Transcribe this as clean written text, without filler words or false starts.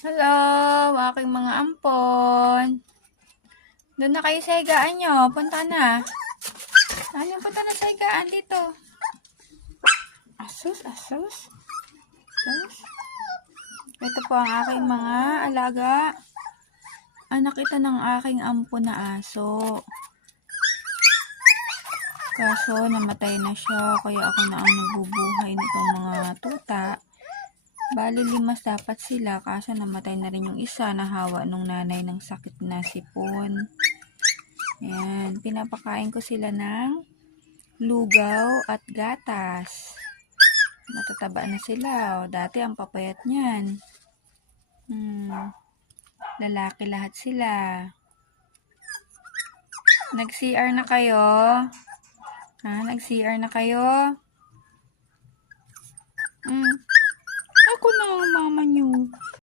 Hello, aking mga ampon. Doon na kayo sa higaan nyo. Punta na. Ano, punta na sa higaan dito. Asus. Ito po ang aking mga alaga. Anak ito ng aking ampon na aso. Kaso namatay na siya, kaya ako na ang nagbubuhay nitong mga tuta. Bali 5 dapat sila, kaso namatay na rin yung isa, nahawa nung nanay ng sakit na sipon. Ayan, pinapakain ko sila ng lugaw at gatas. Matataba na sila. O, dati ang papayat niyan. Lalaki lahat sila. Nag-CR na kayo? Nag-CR na kayo? Ako na ang mama niyo.